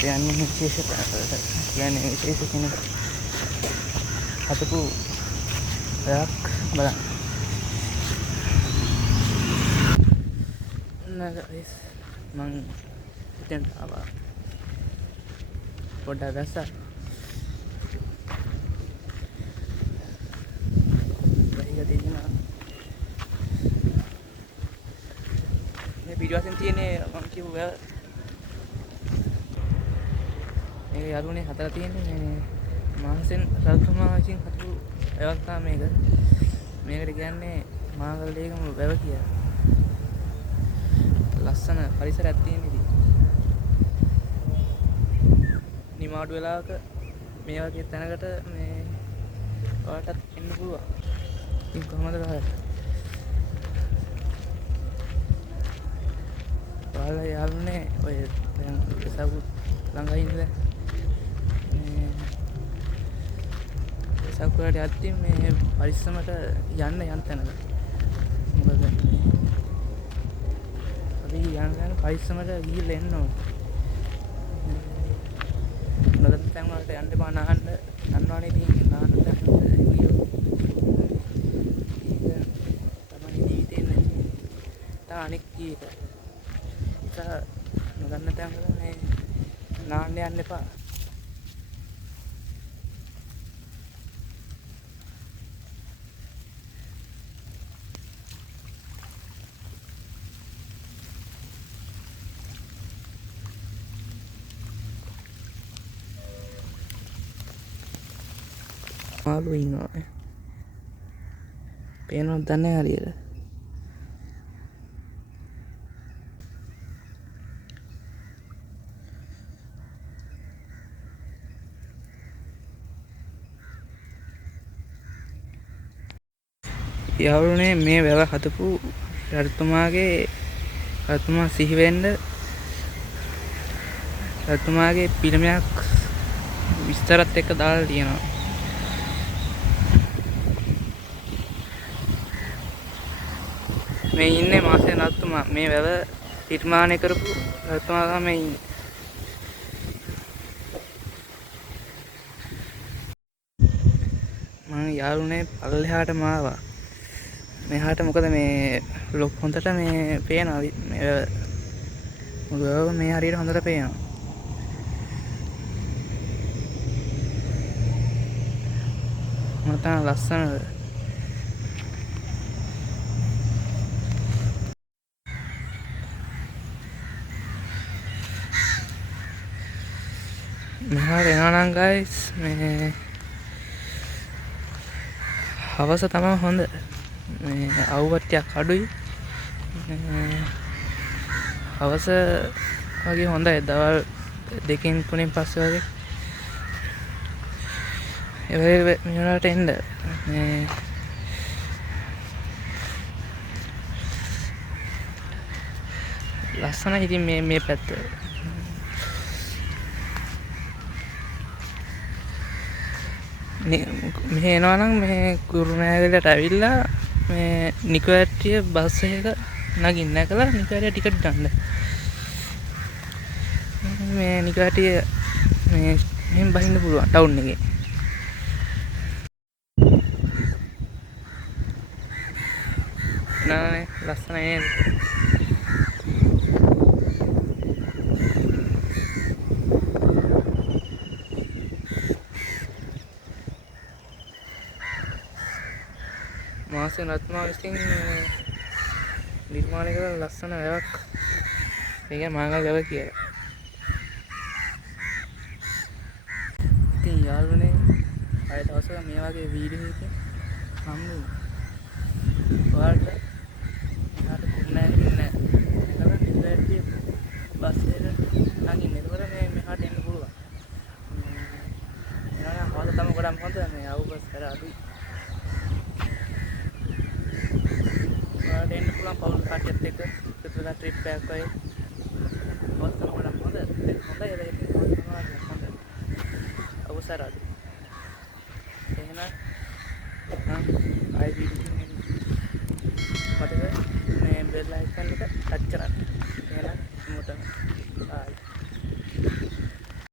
කියන්නේ විශේෂ කියන්නේ විශේෂ කෙනෙක් හදපු දෙයක් බලන්න. නේද guys මං හිතෙන් ආවා පොඩ්ඩක් දැස්සා බයික තියෙනවා මේ පිටුවසින් තියෙන්නේ මං කිව්වා මේ යරුනේ හදලා තියෙන්නේ මේ මාංශෙන් රතුමා විසින් හදපු වැවක් තමයි මේකට කියන්නේ මාංගල්‍යයකම වැව කියලා. ලස්සන පරිසරයක් තියෙන ඉතින්. නිමාඩු වෙලාවක මේ වගේ තැනකට මේ ඔයාලටත් එන්න පුළුවන්. ඉතින් කොහමද ඔයාලට? ඔයාලා යාළුනේ ඔය දැන් සවුත් ළඟයි ඉඳලා සකුරට යද්දී මේ පරිස්සමට යන්න තැනක. මොකද අපි යන පරිස්සමට ගිහිල්ලා එන්න ඕනේ. නොදන්න තැන් වලට යන්න එපා නාන්න. දන්නවනේ ඉතින් නාන්න තැන් වීඩියෝ. ඒක තමයි ජීවිතේ නැති. තා අනෙක් ජීවිත. ඒක නොදන්න තැන් වල මේ නාන්න යන්න එපා. මාළු ඉන්නවා පේනවද දන්නේ හරියට යාළුවනේ මේ වැව හදපු රතුමා සිහි වෙන්න රතුමාගේ පිළිමයක් විස්තරත් එක්ක දාලා තියෙනවා. මේ ඉන්නේ මාසෙන් රතුමා මේ වැව නිර්මාණය කරපු රතුමා තමයි ඉන්නේ. මම යාළුනේ පල්ලෙහාටම ආවා. මෙහාට මොකද මේ ලොක් හොඳට මේ පේනවා මේ වැව මේ හරියට හොඳට පේනවා. මට ලස්සන මෙහාට එනවා නම් guys මේ හවස තමයි හොඳ. මේ අවුවට්ටියක් අඩුයි. හවස වගේ හොඳයි. දවල් 2 3 පස්සේ වගේ ඒ මෙහාට එන්න මේ ලස්සනයි ඉතින් මේ පැත්ත. මෙහෙ එනවා නම් මේ කුරුණෑගලට ඇවිල්ලා මේ නිකවැට්ටිය බස් එක නගින්න නැකලා නිකවැට්ටිය ටිකට් ගන්න. මේ නිකවැට්ටිය මේ මෙහෙන් බහින්න පුළුවන් ටවුන් එකේ. නෑ ලස්සනයි නේද? මාසෙන් රත්මා විසින් නිර්මාණය කරන ලස්සන වැවක්. මේක මාංගල් වැව කියලා. ඉතින් යාළුවනේ අය දවසක මේ වගේ වීඩියෝ එකකින් හම්බු ඔයාලට මෙහාට කුරුණෑගල නෑ. එතන නිකවැට්ටිය බස් එකට නගින්න. එතකොට මේ මෙහාට එන්න පුළුවන්. එනවා හවස තමයි ගොඩක් හොඳ. මේ අවුබස් කර අඩුයි. එන්න පුළුවන් පවුල් කට්ටියත් එක්ක එකතු වෙලා ට්‍රිප් එකක් වගේ. හවස තමයි ගොඩක් හොඳ. හොඳයි ඒක හොඳ. අවසර අඩුයි. එහෙනම් ආයි වීඩියෝ එකකින් මතක මේ බෙල් අයිකන් එක ටච් කරන්න.